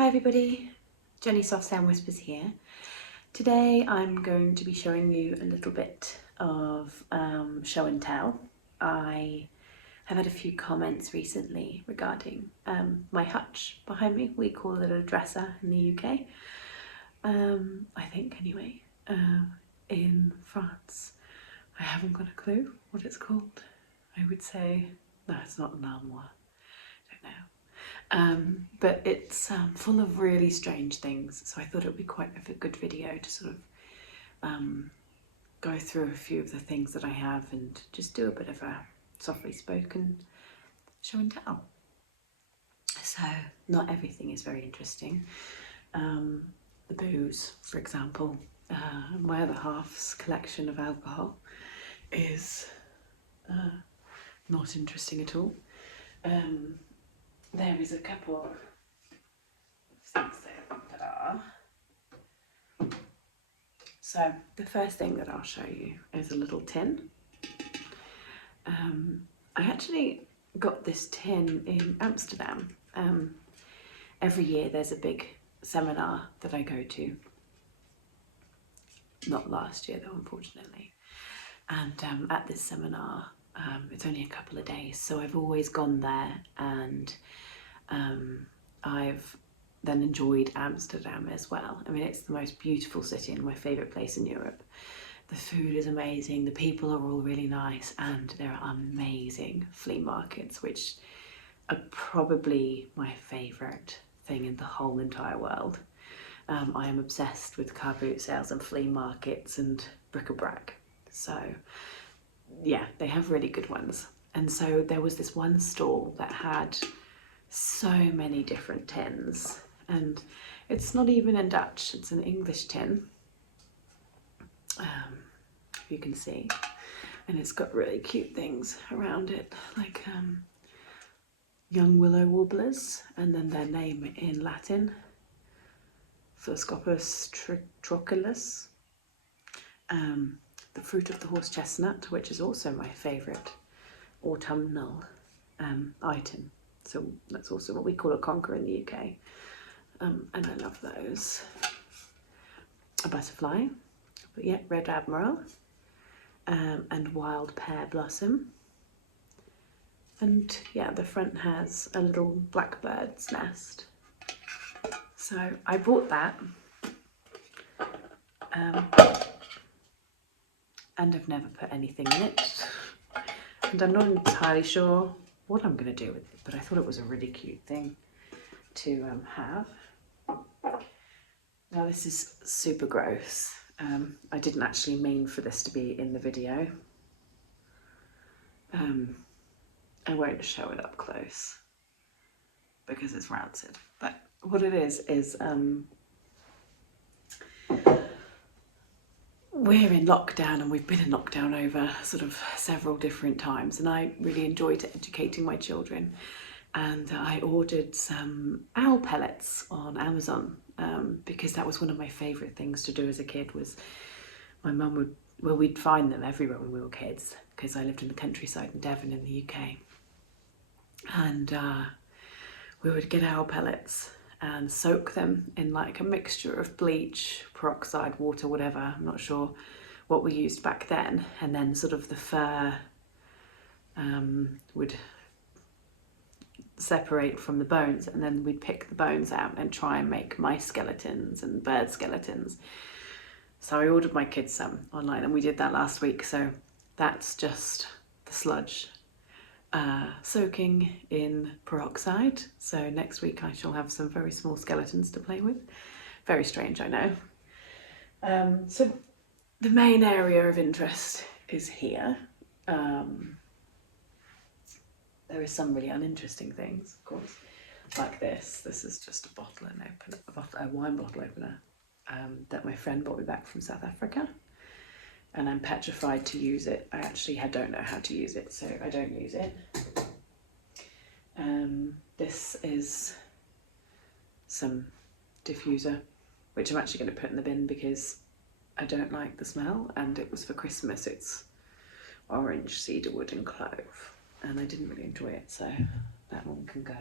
Hi everybody, Jenny Soft Sound Whispers here. Today I'm going to be showing you a little bit of show and tell. I have had a few comments recently regarding my hutch behind me. We call it a dresser in the UK, I think anyway. In France, I haven't got a clue what it's called. I would say, no, it's not an armoire, I don't know. But it's full of really strange things, so I thought it would be quite a good video to sort of go through a few of the things that I have and just do a bit of a softly spoken show and tell. So not everything is very interesting. The booze, for example, my other half's collection of alcohol is not interesting at all. There is a couple of things there that are. So the first thing that I'll show you is a little tin. I actually got this tin in Amsterdam. Every year there's a big seminar that I go to. Not last year though, unfortunately. And at this seminar, it's only a couple of days, so I've always gone there, and I've then enjoyed Amsterdam as well. I mean, it's the most beautiful city and my favourite place in Europe. The food is amazing, the people are all really nice, and there are amazing flea markets, which are probably my favourite thing in the whole entire world. I am obsessed with car boot sales and flea markets and bric-a-brac. So yeah, they have really good ones. And so there was this one stall that had so many different tins, and it's not even in Dutch, it's an English tin, you can see, and it's got really cute things around it, like young willow warblers, and then their name in Latin, Philoscopus trochilus, the fruit of the horse chestnut, which is also my favourite autumnal item. So that's also what we call a conker in the UK. And I love those. A butterfly, but yeah, red admiral, and wild pear blossom. And yeah, the front has a little blackbird's nest. So I bought that. And I've never put anything in it. And I'm not entirely sure what I'm going to do with it, but I thought it was a really cute thing to have. Now this is super gross. I didn't actually mean for this to be in the video. I won't show it up close because it's rancid. But what it is we're in lockdown, and we've been in lockdown over sort of several different times, and I really enjoyed educating my children, and I ordered some owl pellets on Amazon because that was one of my favourite things to do as a kid. Was my mum would, well, we'd find them everywhere when we were kids because I lived in the countryside in Devon in the UK, and we would get owl pellets and soak them in like a mixture of bleach, peroxide, water, whatever, I'm not sure what we used back then, and then sort of the fur would separate from the bones, and then we'd pick the bones out and try and make mice skeletons and bird skeletons. So I ordered my kids some online, and we did that last week, so that's just the sludge soaking in peroxide. So next week I shall have some very small skeletons to play with. Very strange, I know. So the main area of interest is here. There is some really uninteresting things, of course, like this. This is just a bottle and a wine bottle opener that my friend brought me back from South Africa, and I'm petrified to use it. I actually don't know how to use it, so I don't use it. This is some diffuser, which I'm actually going to put in the bin because I don't like the smell, and it was for Christmas. It's orange, cedarwood and clove, and I didn't really enjoy it, so that one can go.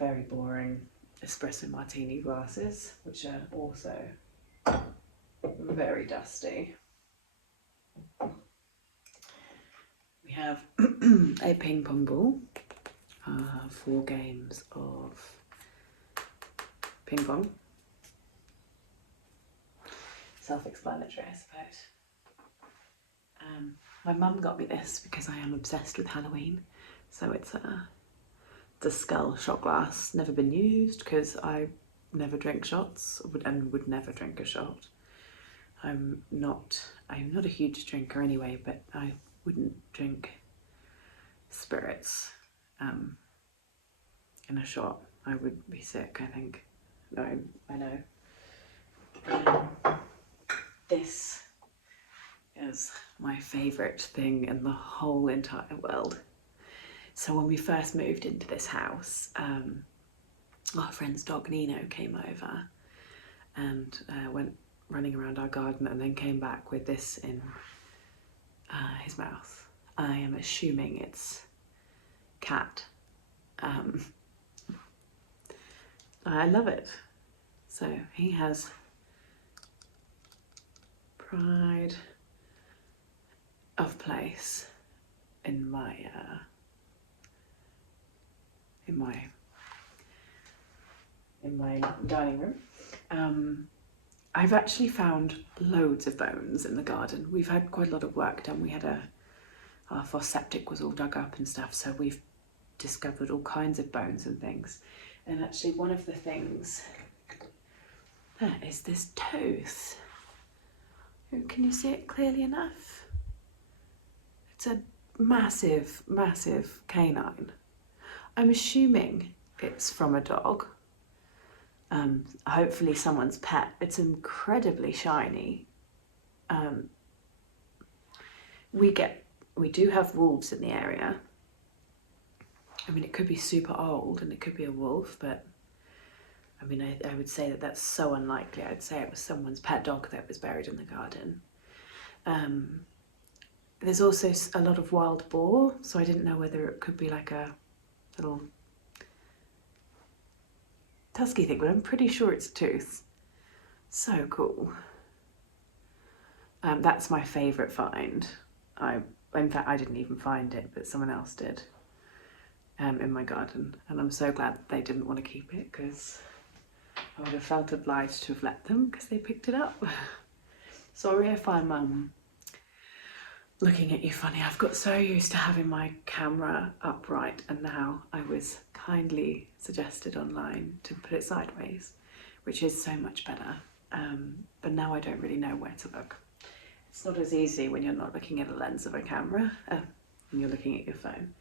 very boring espresso martini glasses, which are also very dusty. We have a ping pong ball, 4 games of ping pong. Self-explanatory, I suppose. My mum got me this because I am obsessed with Halloween. So it's a skull shot glass, never been used because I never drink shots and would never drink a shot. I'm not a huge drinker anyway, but I wouldn't drink spirits in a shot. I would be sick, I think. No, I know. This is my favourite thing in the whole entire world. So when we first moved into this house, our friend's dog Nino came over and went running around our garden and then came back with this in his mouth. I am assuming it's cat. I love it. So he has pride of place in my dining room. I've actually found loads of bones in the garden. We've had quite a lot of work done. We had our septic was all dug up and stuff, so we've discovered all kinds of bones and things. And actually one of the things there is this tooth. Can you see it clearly enough? It's a massive, massive canine. I'm assuming it's from a dog. Hopefully someone's pet. It's incredibly shiny. We do have wolves in the area. I mean, it could be super old and it could be a wolf, but I mean, I would say that that's so unlikely. I'd say it was someone's pet dog that was buried in the garden. There's also a lot of wild boar, so I didn't know whether it could be like a little tusky thing, but I'm pretty sure it's a tooth. So cool. That's my favourite find. In fact, I didn't even find it, but someone else did in my garden, and I'm so glad that they didn't want to keep it because I would have felt obliged to have let them because they picked it up. Sorry if I'm looking at you funny. I've got so used to having my camera upright, and now I was kindly suggested online to put it sideways, which is so much better. But now I don't really know where to look. It's not as easy when you're not looking at a lens of a camera, when you're looking at your phone.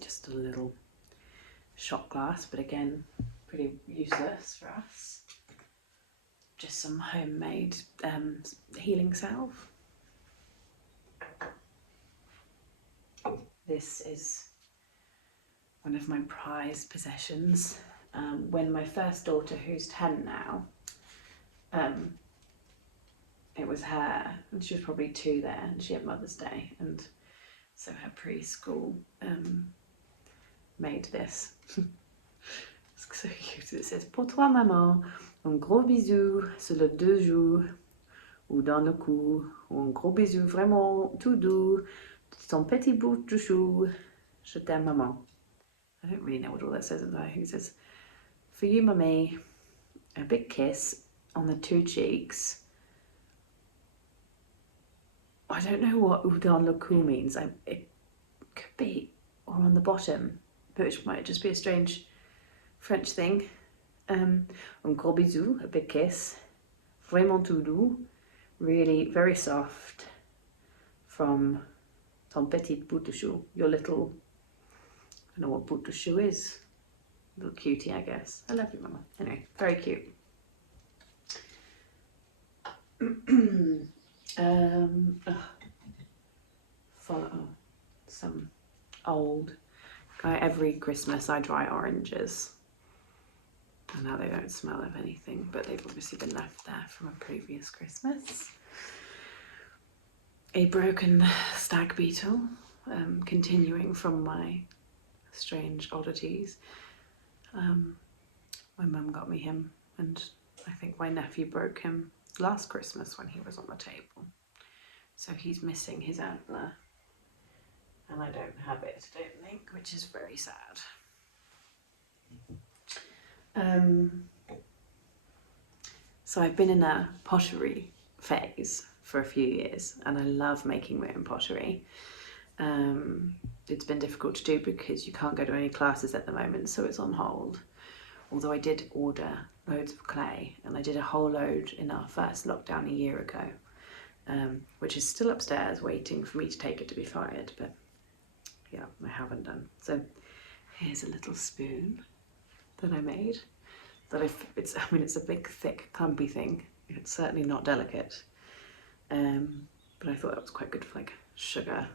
Just a little shot glass, but again, pretty useless for us. Just some homemade healing salve. This is one of my prized possessions. When my first daughter, who's 10 now, it was her, and she was probably 2 there, and she had Mother's Day, and so her preschool made this. It's so cute. It says, "Pour toi maman, un gros bisou sur le 2 joues ou dans le cou, ou un gros bisou vraiment tout doux, ton petit bout de chou, je t'aime maman." I don't really know what all that says. I think it says, "For you, mummy, a big kiss on the 2 cheeks." I don't know what "ou dans le cou" means. It could be, or on the bottom, which might just be a strange French thing. Un gros bisou, a big kiss, vraiment tout doux, really very soft, from ton petit bout de chou, your little, I don't know what bout de chou is, little cutie, I guess. I love you, mama. Anyway, very cute. Follow some old. Every Christmas I dry oranges. And now they don't smell of anything, but they've obviously been left there from a previous Christmas. A broken stag beetle, continuing from my strange oddities. My mum got me him, and I think my nephew broke him last Christmas when he was on the table. So he's missing his antler, and I don't have it, I don't think, which is very sad. So I've been in a pottery phase for a few years, and I love making my own pottery. It's been difficult to do because you can't go to any classes at the moment, so it's on hold. Although I did order loads of clay, and I did a whole load in our first lockdown a year ago, which is still upstairs waiting for me to take it to be fired, but yeah, I haven't done. So here's a little spoon that I made. It's a big, thick, clumpy thing. It's certainly not delicate, but I thought that was quite good for like sugar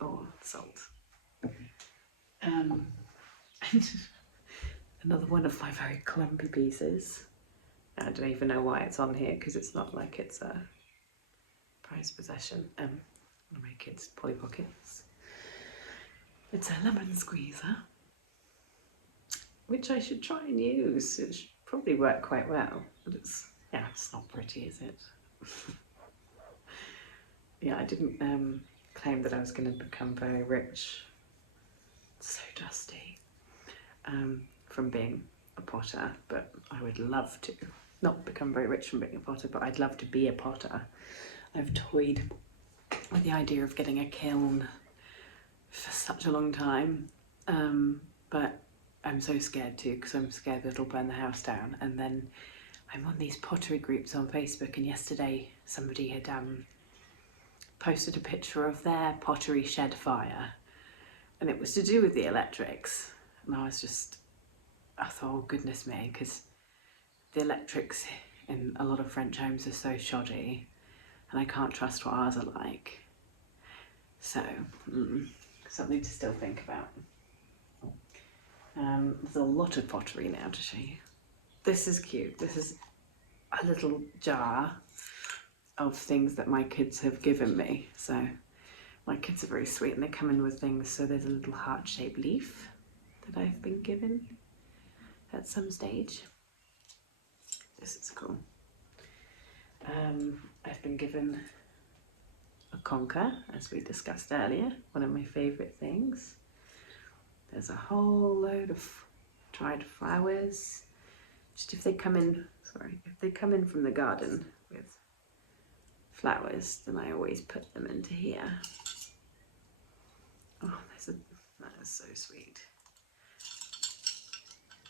or salt. And another one of my very clumpy pieces. I don't even know why it's on here because it's not like it's a prized possession. One of my kids' Polly Pockets. It's a lemon squeezer, which I should try and use. It should probably work quite well, but it's not pretty, is it? Yeah, I didn't claim that I was going to become very rich. It's so dusty from being a potter, but I would love to. Not become very rich from being a potter, but I'd love to be a potter. I've toyed with the idea of getting a kiln for such a long time, but I'm so scared to, because I'm scared that it'll burn the house down. And then I'm on these pottery groups on Facebook, and yesterday somebody had posted a picture of their pottery shed fire, and it was to do with the electrics. And I thought, oh goodness me, because the electrics in a lot of French homes are so shoddy, and I can't trust what ours are like. So, something to still think about. There's a lot of pottery now to show you. This is cute. This is a little jar of things that my kids have given me. So my kids are very sweet, and they come in with things. So there's a little heart-shaped leaf that I've been given at some stage. This is cool. I've been given a conker, as we discussed earlier, one of my favourite things. There's a whole load of dried flowers. Just if they come in from the garden with flowers, then I always put them into here. Oh, that is so sweet.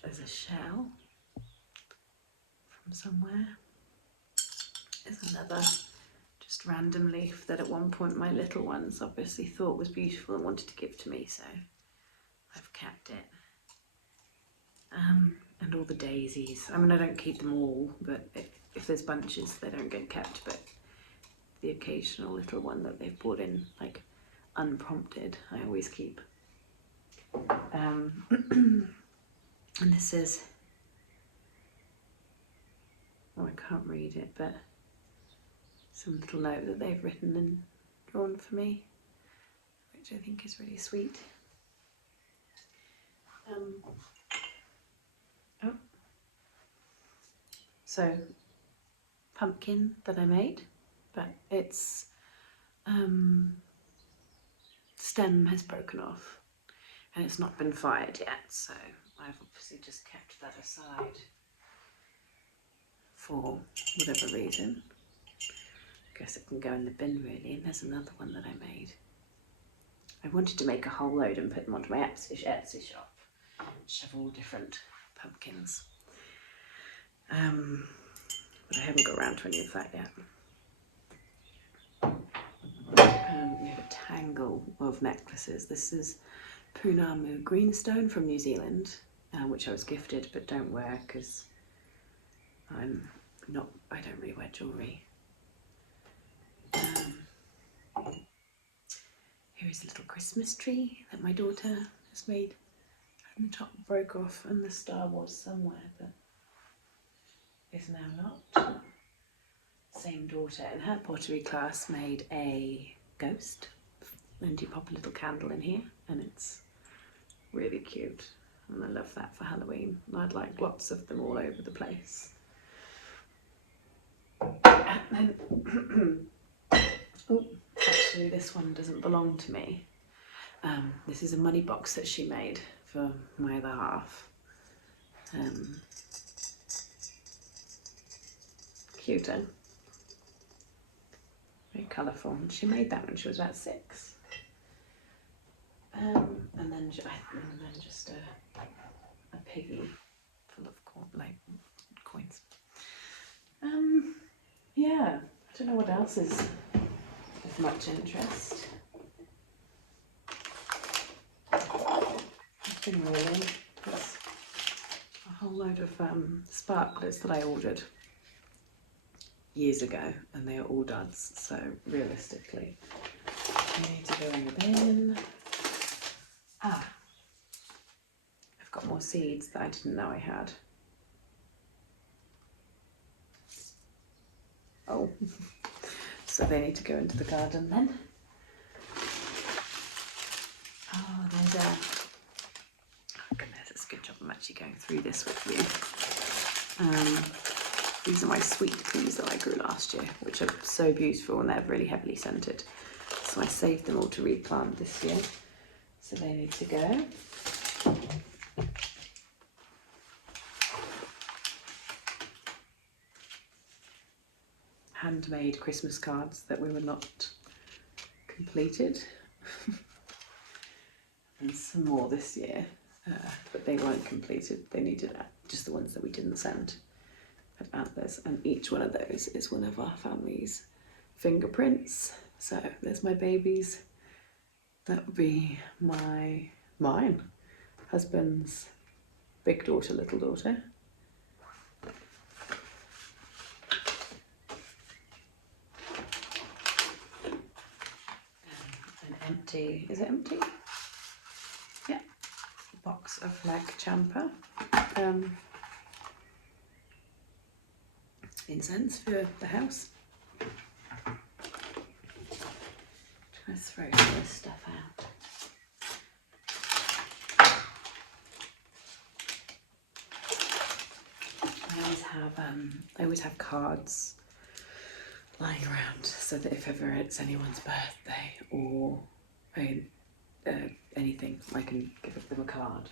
There's a shell from somewhere. There's another just random leaf that at one point my little ones obviously thought was beautiful and wanted to give to me, so I've kept it. And all the daisies. I mean, I don't keep them all, but if there's bunches, they don't get kept, but the occasional little one that they've brought in, like, unprompted, I always keep. And this is, oh, I can't read it, but some little note that they've written and drawn for me, which I think is really sweet. So, pumpkin that I made, but its stem has broken off and it's not been fired yet, so I've obviously just kept that aside for whatever reason. I guess it can go in the bin really. And there's another one that I made. I wanted to make a whole load and put them onto my Etsy shop, which have all different pumpkins. But I haven't got around to any of that yet. We have a Tangle of Necklaces. This is Punamu greenstone from New Zealand, which I was gifted but don't wear because I don't really wear jewellery. Here is a little Christmas tree that my daughter has made, and the top broke off and the star was somewhere, but is now not. Same daughter in her pottery class made a ghost, and you pop a little candle in here and it's really cute, and I love that for Halloween, and I'd like lots of them all over the place. And then oh, actually this one doesn't belong to me. This is a money box that she made for my other half. Cute, eh? Very colourful. She made that when she was about 6. And then just a piggy full of coins. Yeah, I don't know what else is of much interest. Nothing really. There's a whole load of sparklers that I ordered years ago, and they are all duds, so realistically they need to go in the bin. I've got more seeds that I didn't know I had. Oh, so they need to go into the garden then. Oh, there's a... Oh goodness, it's a good job I'm actually going through this with you. These are my sweet peas that I grew last year, which are so beautiful, and they're really heavily scented. So I saved them all to replant this year. So they need to go. Handmade Christmas cards that we were not completed. And some more this year, but they weren't completed. They needed just the ones that we didn't send. Antlers, and each one of those is one of our family's fingerprints. So there's my babies. That would be mine, husband's big daughter, little daughter. An empty, is it empty? Yeah, box of leg champer. Incense for the house. Trying to throw some of this stuff out. I always have cards lying around, so that if ever it's anyone's birthday or anything, I can give them a card.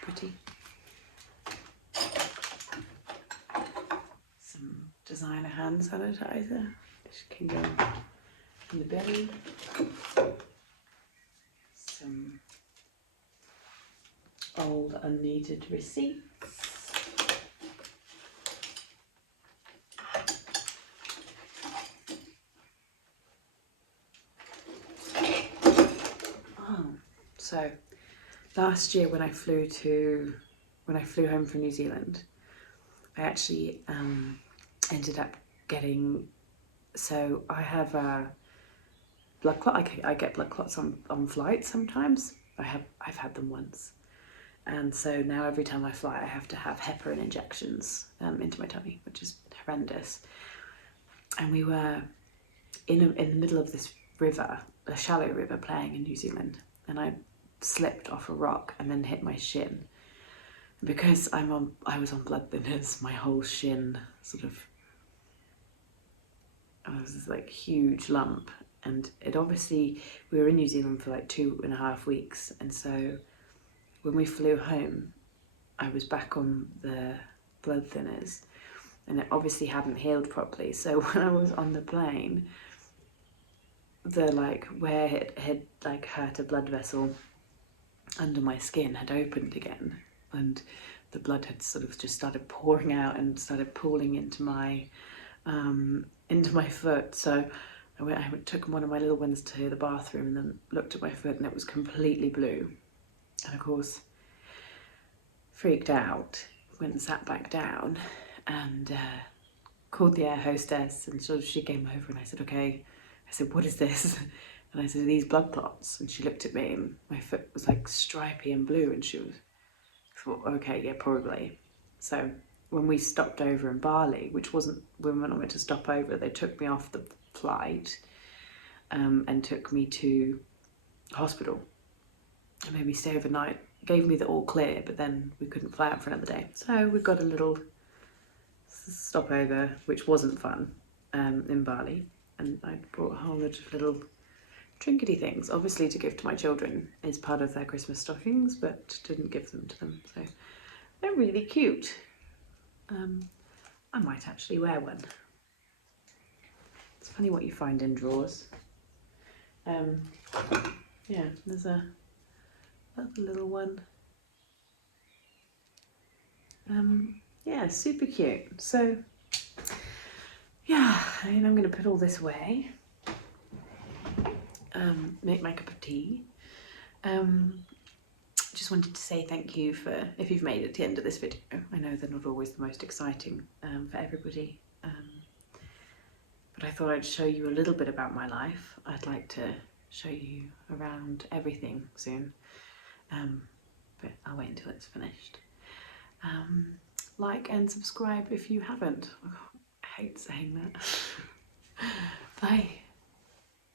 Pretty. Some designer hand sanitizer, which can go in the bin. Some old unneeded receipts. So last year when I flew home from New Zealand, I actually ended up getting, so I have a blood clot. I get blood clots on flights sometimes. I've had them once, and so now every time I fly I have to have heparin injections into my tummy, which is horrendous. And we were in the middle of this river, a shallow river, playing in New Zealand, and I slipped off a rock and then hit my shin. Because I was on blood thinners, my whole shin I was this like huge lump, and it obviously, we were in New Zealand for like 2.5 weeks, and so when we flew home I was back on the blood thinners, and it obviously hadn't healed properly. So when I was on the plane, where it had hurt a blood vessel under my skin had opened again, and the blood had sort of just started pouring out and started pooling into my foot. So I took one of my little ones to the bathroom and then looked at my foot, and it was completely blue. And of course, freaked out, went and sat back down and called the air hostess, and so she came over and I said, okay. I said, what is this? And I said, these blood clots. And she looked at me and my foot was like stripy and blue, and she thought, okay, yeah, probably. So when we stopped over in Bali, which wasn't when we wanted to stop over, they took me off the flight and took me to hospital and made me stay overnight. Gave me the all clear, but then we couldn't fly out for another day. So we got a little stopover, which wasn't fun, in Bali. And I brought a whole lot of little trinkety things, obviously to give to my children as part of their Christmas stockings, but didn't give them to them. So they're really cute. I might actually wear one. It's funny what you find in drawers. Yeah, there's a little one. Yeah, super cute. So yeah, and I'm going to put all this away. Make my cup of tea. Just wanted to say thank you for, if you've made it to the end of this video. I know they're not always the most exciting for everybody, but I thought I'd show you a little bit about my life. I'd like to show you around everything soon, but I'll wait until it's finished. Like and subscribe if you haven't. Oh, I hate saying that. Bye.